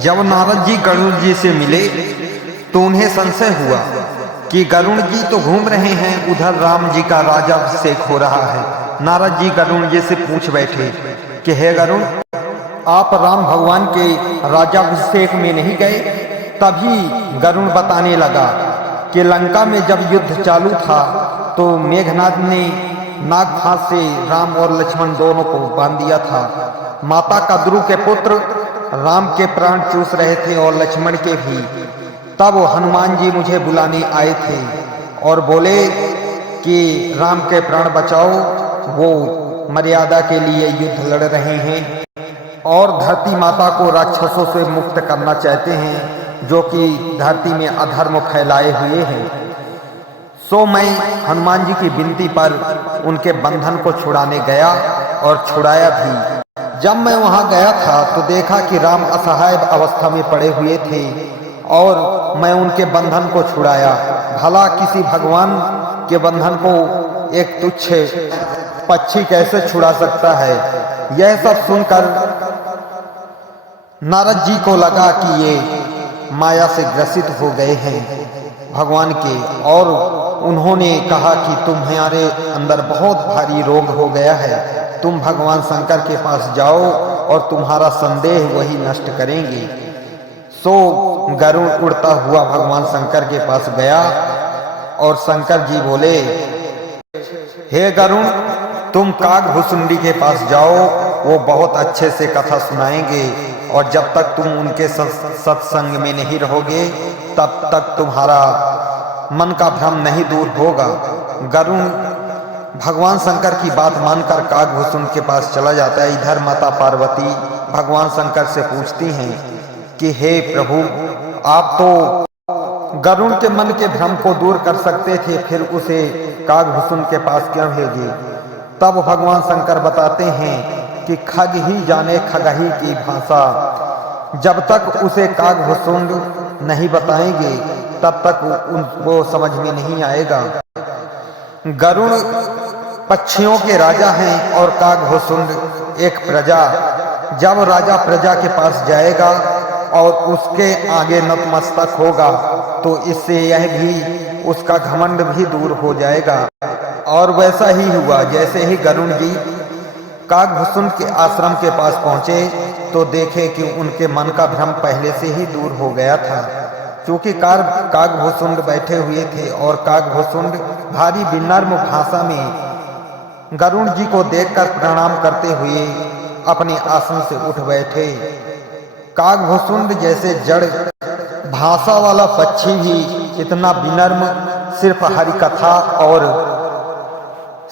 जब नारद जी गरुड़ जी से मिले तो उन्हें संशय हुआ कि गरुड़ जी तो घूम रहे हैं, उधर राम जी का राजाभिषेक हो रहा है। नारद जी गरुड़ जी से पूछ बैठे कि हे गरुड़, आप राम भगवान के राजाभिषेक में नहीं गए? तभी गरुड़ बताने लगा कि लंका में जब युद्ध चालू था तो मेघनाद ने नागफांस से राम और लक्ष्मण दोनों को बांध दिया था। माता कद्रु के पुत्र राम के प्राण चूस रहे थे और लक्ष्मण के भी। तब हनुमान जी मुझे बुलाने आए थे और बोले कि राम के प्राण बचाओ, वो मर्यादा के लिए युद्ध लड़ रहे हैं और धरती माता को राक्षसों से मुक्त करना चाहते हैं जो कि धरती में अधर्म फैलाए हुए हैं। सो मैं हनुमान जी की विनती पर उनके बंधन को छुड़ाने गया और छुड़ाया भी। जब मैं वहां गया था तो देखा कि राम असहाय अवस्था में पड़े हुए थे और मैं उनके बंधन को छुड़ाया। भला किसी भगवान के बंधन को एक तुच्छ पक्षी कैसे छुड़ा सकता है? यह सब सुनकर नारद जी को लगा कि ये माया से ग्रसित हो गए हैं भगवान के, और उन्होंने कहा कि तुम्हारे अंदर बहुत भारी रोग हो गया है, तुम भगवान शंकर के पास जाओ और तुम्हारा संदेह वही नष्ट करेंगे। सो गरुड़ उड़ता हुआ भगवान शंकर के पास गया और शंकर जी बोले, हे गरुड़, तुम कागभुसुंडी के पास जाओ, वो बहुत अच्छे से कथा सुनाएंगे और जब तक तुम उनके सत्संग में नहीं रहोगे तब तक तुम्हारा मन का भ्रम नहीं दूर होगा। गरुड़ भगवान शंकर की बात मानकर कागभुसुंड के पास चला जाता है। इधर माता पार्वती भगवान शंकर से पूछती हैं कि हे प्रभु, आप तो गरुड़ के मन के भ्रम को दूर कर सकते थे, फिर उसे कागभुसुंड के पास क्यों भेजे? तब भगवान शंकर बताते हैं कि खग ही जाने खगही की भाषा, जब तक उसे कागभुसुंड नहीं बताएंगे तब तक वो समझ में नहीं आएगा। गरुड़ पक्षियों के राजा हैं और कागभुसुंड एक प्रजा। जब राजा प्रजा के पास जाएगा और उसके आगे नतमस्तक होगा तो इससे यह भी उसका घमंड भी दूर हो जाएगा। और वैसा ही हुआ। जैसे ही गरुड़ जी कागभुसुंड के आश्रम के पास पहुंचे तो देखे कि उनके मन का भ्रम पहले से ही दूर हो गया था, क्योंकि कागभुसुंड बैठे हुए थे और कागभुसुंड भारी विनम्र भाषा में गरुड़ जी को देखकर प्रणाम करते हुए अपने आसन से उठ बैठे। कागभुसुंड जैसे जड़ भाषा वाला पक्षी भी इतना विनम्र सिर्फ हरि कथा और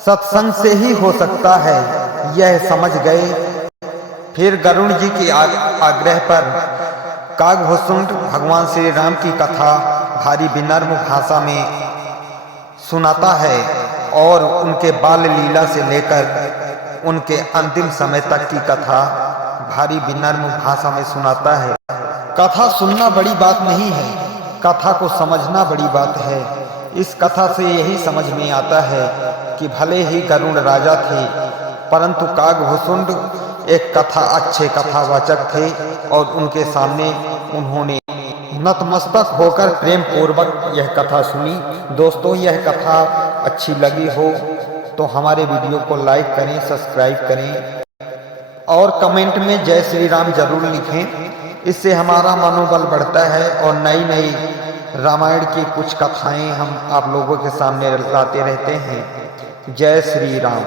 सत्संग से ही हो सकता है, यह समझ गए। फिर गरुड़ जी के आग्रह पर कागभुसुंड भगवान श्री राम की कथा भारी विनम्र भाषा में सुनाता है और उनके बाल लीला से लेकर उनके अंतिम समय तक की कथा भारी विनम्र भाषा में सुनाता है। कथा सुनना बड़ी बात नहीं है, कथा को समझना बड़ी बात है। इस कथा से यही समझ में आता है कि भले ही गरुड़ राजा थे परंतु कागभुसुंड एक कथा अच्छे कथावाचक थे और उनके सामने उन्होंने नतमस्तक होकर प्रेम पूर्वक यह कथा सुनी। दोस्तों, यह कथा अच्छी लगी हो तो हमारे वीडियो को लाइक करें, सब्सक्राइब करें और कमेंट में जय श्री राम जरूर लिखें। इससे हमारा मनोबल बढ़ता है और नई नई रामायण की कुछ कथाएं हम आप लोगों के सामने लाते रहते हैं। जय श्री राम।